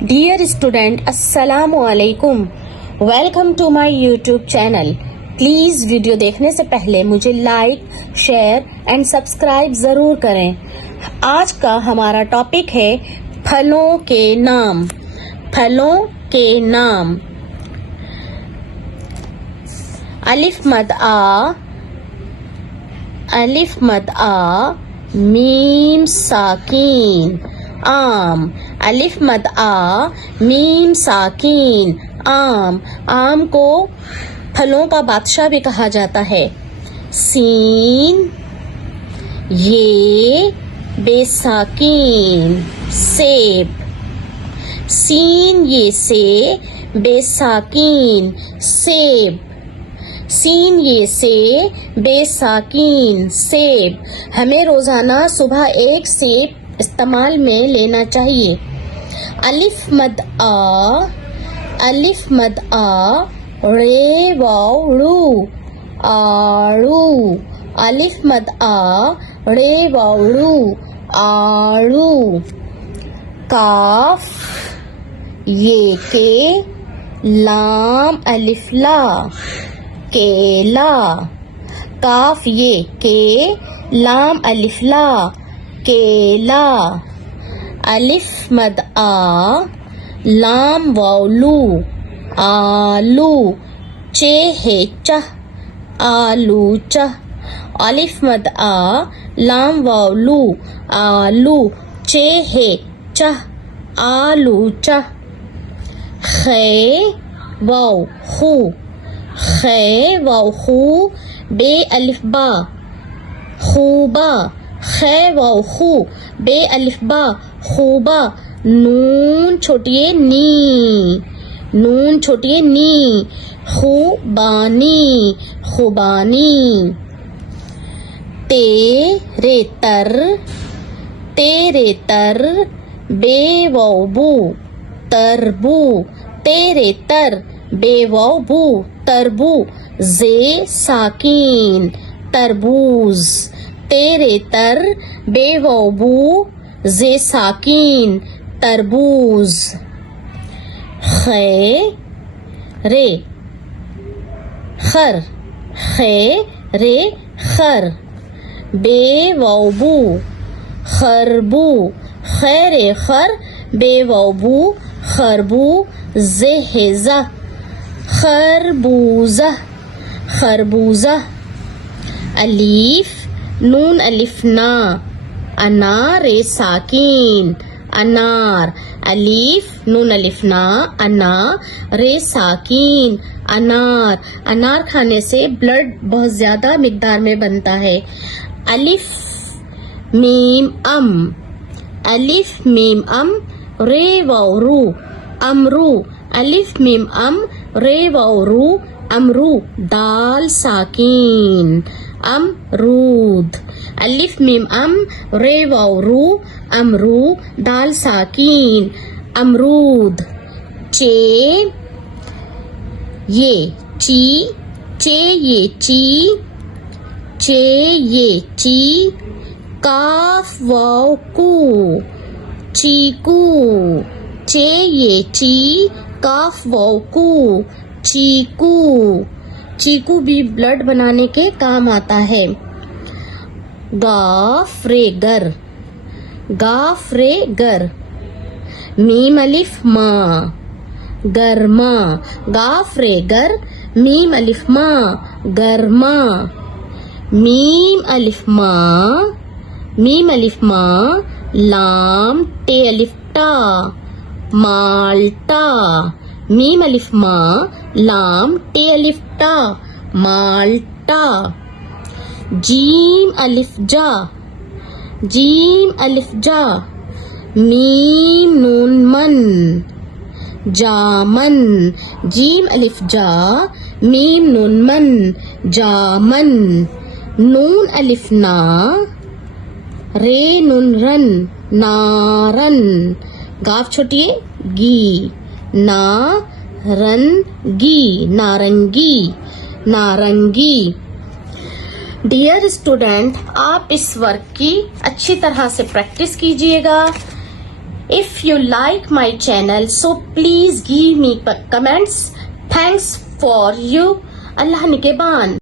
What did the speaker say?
Dear student, Assalamu alaikum. Welcome to my YouTube channel. Please video देखने से पहले मुझे लाइक, शेयर एंड सब्सक्राइब जरूर करें. आज का हमारा टॉपिक है फलों के नाम. फलों के नाम. अलिफ मद आ मीम साकीन आम. अलिफ मद आ मीम साकीन आम. आम को फलों का बादशाह भी कहा जाता है. सीन ये बेसाकीन सेब. सीन ये से बेसाकीन सेब. सीन ये से बेसाकीन सेब. हमें रोजाना सुबह एक सेब इस्तेमाल में लेना चाहिए. अलिफ मद आ रे वाव रू आड़ू. अलिफ मद आ रे वाव रू आड़ू. काफ ये के लाम अलिफ ला केला. काफ ये के लाम अलिफ ला केला. अलिफ मद आ लाम वाव लू आलू. चे है चह आलू चह. अलिफ मद आ लाम वाव लू आलू. चे है चह आलू चह. खे वाव खू. खे वाव खू बे अलिफ बा खूबा. खे वाव खू बे अलिफ बा खूबा. नून छोटिए नी. नून छोटिए नी. खूबानी खुबानी. तेरे तर बे वाव बू तरबू. तेरे तर बे वाव बू तरबू. जे साकीन तरबूज. तेरे तर बे वाव बू जे साकीन तरबूज. खे रे खर. खे रे खर. बे वाव बू खरबू. खे रे खर बे वाव बू खरबू. जे हेजा खरबूजा खरबूजा. अलीफ नून अलिफ ना अनार रे साकीन अनार. अलीफ नून अलिफ ना अना रे साकीन अनार. अनार खाने से ब्लड बहुत ज्यादा मिकदार में बनता है. अलिफ मीम अम. अलिफ मीम अम रे वाव रू अमरू. अलिफ मीम अम रे वाव रू अमरू. दाल साकीन अमरूद. अलिफ मीम अम रे वाव रू अमरू. दाल साकीन अमरूद. चे ये ची. चे ये ची. चे ये ची. काफ वाव कू चीकू. चे ये ची काफ वाव कू चीकू. चीकू भी ब्लड बनाने के काम आता है. गाफ रे गर. गाफ रे गर. मीम अलिफ मा गरमा. गाफ रे गर मीम अलिफ मा गरमा. मीम अलिफ मा. मीम अलिफ मा लाम टे अलिफ टा माल्टा. मीम अलिफ मा लाम टे अलिफ टा माल्टा. जीम अलिफ जा. जीम अलिफ जा. मीम नून मन जामन. जीम अलिफ जा मीम नून मन जामन. नून अलिफ ना रे नून रन नारन. गाफ छोटिए गी ना रन गी नारंगी नारंगी. डियर स्टूडेंट, आप इस वर्क की अच्छी तरह से प्रैक्टिस कीजिएगा. If you like my channel, so please give me comments. Thanks for you. Allah Nikeban.